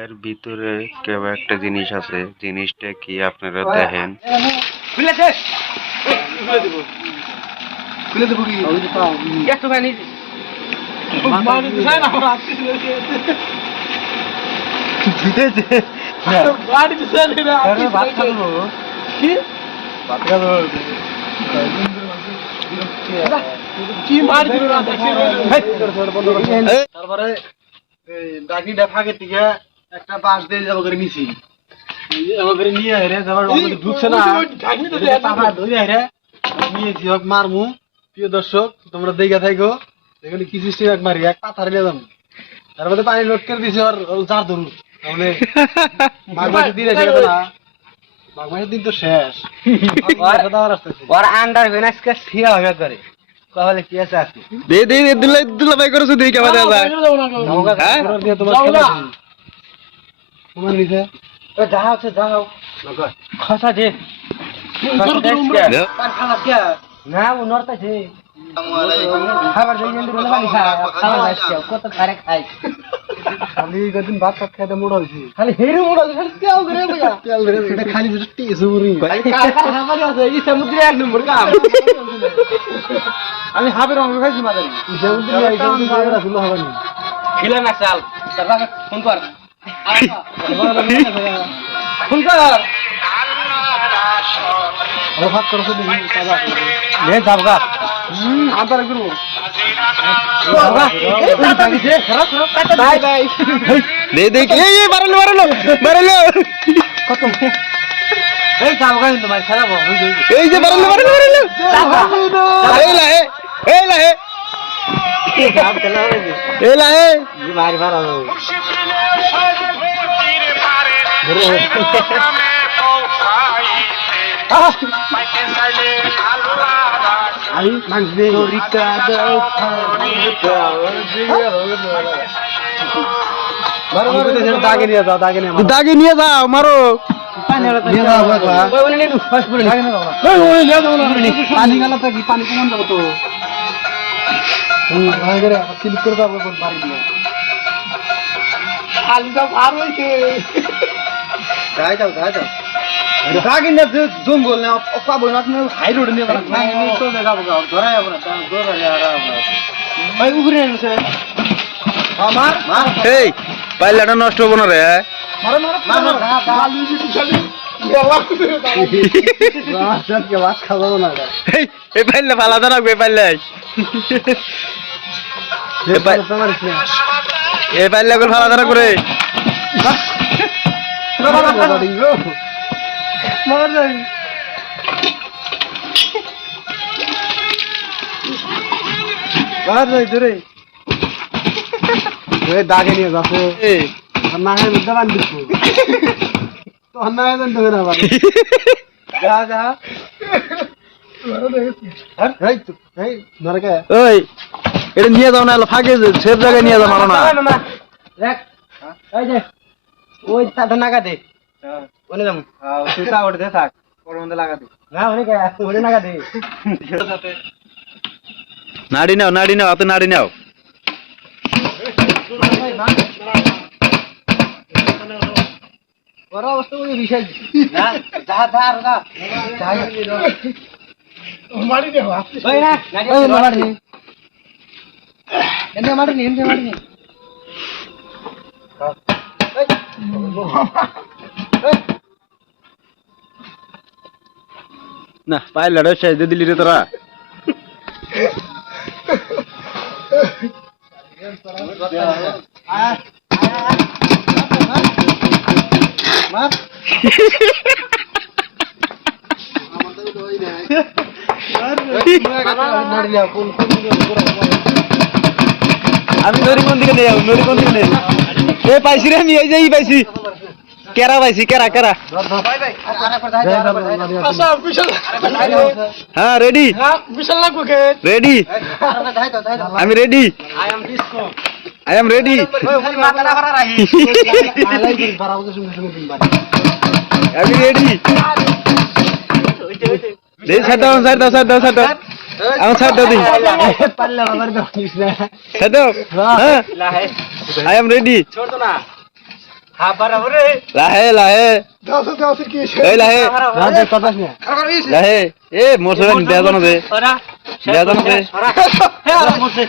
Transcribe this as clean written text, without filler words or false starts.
এর ভিতরে কেউ একটা জিনিস আছে, জিনিসটা কি আপনারা দেখেন। তারপরে ডাকিটা ফাঁকের থেকে একটা বাঁশ দিয়ে যাবো করে নিছি, আমাকে নিয়ে হেরে যাবার ঢুকছে না, ধরে হেরে নিয়েছি হোক মারমু। প্রিয় দর্শক, তোমরা দেখে থাকো, এখানে কি সিস্টেম এক মারি এক পাথার নিয়ে যাবো, তার মধ্যে পানি লোড করে দিয়েছে আর চার ধরুন, তাহলে মাঘ মাসের দিন এসে গেছে না, মাঘ মাসের দিন তো শেষ। ওর আন্ডার ভেনাসকে ফিয়া হবে করে তাহলে কি আছে আছে দে দে দুলা ভাই করেছো দেখি কেমন যায়। হ্যাঁ তোমার নিচে যাও যাও খসা যে না ও নরতা যে খাবার দিয়ে কিন্তু বলে বানি খা খাবার আসছে কত খারে খাই খালি কদিন ভাত ভাত খাইতে মোড়া হয়েছে, খালি হেরু মোড়া খালি তেল ধরে বইয়া তেল ধরে সেটা খালি টেস্ট উড়ি খালি খাবার আছে এই সমুদ্রে এক নম্বর কাম। আমি হাবের অঙ্গ খাইছি মাদারি সমুদ্রে আসলে হবে না, খেলে না চাল তারপর ফোন কর ফোন কর ভাত করছো দেখি কাজা লে যাবগা আবার করবো বাই বাই দে দে এই মারলো মারলো মারলো কত এই যাবগা কিন্তু ভাই খারাপ হবে এই যে মারলো মারলো মারলো এই লাহে এই লাহে যাব কেন হবে এই লাহে ই মারি মারা আমি মাংস দিয়ে দাগে নিয়ে যাও, দাগে নিয়ে দাগে নিয়ে যাও মারো। পানি গেল তো কি পানি কমান যাবো তো ক্লিক করে যাবো বাড়ি দিয়ে খালিটা ভার হয়েছে গায়ে যাও গায়ে যাও দাগে নিয়ে জঙ্গল না পাবো না তুমি হাই রোড নিয়ে যাবো ধরা যাবো না ভাই উগরে এনেছে আমার মার এই পাইলাটা নষ্ট হবো না রে। মারো মারো মারো ভাত খাবো না এই পাইলে ফালাতে রাখবে এই পাইলে এই পাইলে এখন ফালাতে রাখবে দাগে নিয়ে যাবো না হয় মুদ্রা বান্ধ দিচ্ছ তো অন্যায় দেবে না বাড়ি যা যা ওই এটা নিয়ে যাও না ফাঁকে সেফ জায়গায় নিয়ে যাও মারো না। ওই তাতে নাগা দে ওনে যাম সেটা ওঠে থাক ওর মধ্যে লাগা দে না ওনে নাগা দে নাড়ি নাও হাতে নাড়ি নাও। ওর অবস্থা ওই বিষয় না যা যা আর না মারি দে ওই না ওই মারি নি এনে মারি নি না পাইলাটা শেষ দিয়ে দিলি রে তোরা। আমি নরি কোন দিকে নেই এ পাইছি রে আমি এই যে পাইছি কেরা পাইছি কেরা হ্যাঁ রেডি রেডি আমি রেডি আই এম রেডি আমি রেডি দে ছাড় দাও ছাড় দাও ছাড় দাও ছাড় দাও আমার ছাড় দাও দিই পাল্লা বাবার দাও নিস না ছাড় দাও হ্যাঁ লাহে আই এম রেডি ছোট তো না হ্যাঁ বরাবর রে লাহে লাহে এই লাহে রাজে কথা না লাহে এ মোর সরে দেয়া জানো দে ওরা দেয়া জানো দে হ্যাঁ মোসে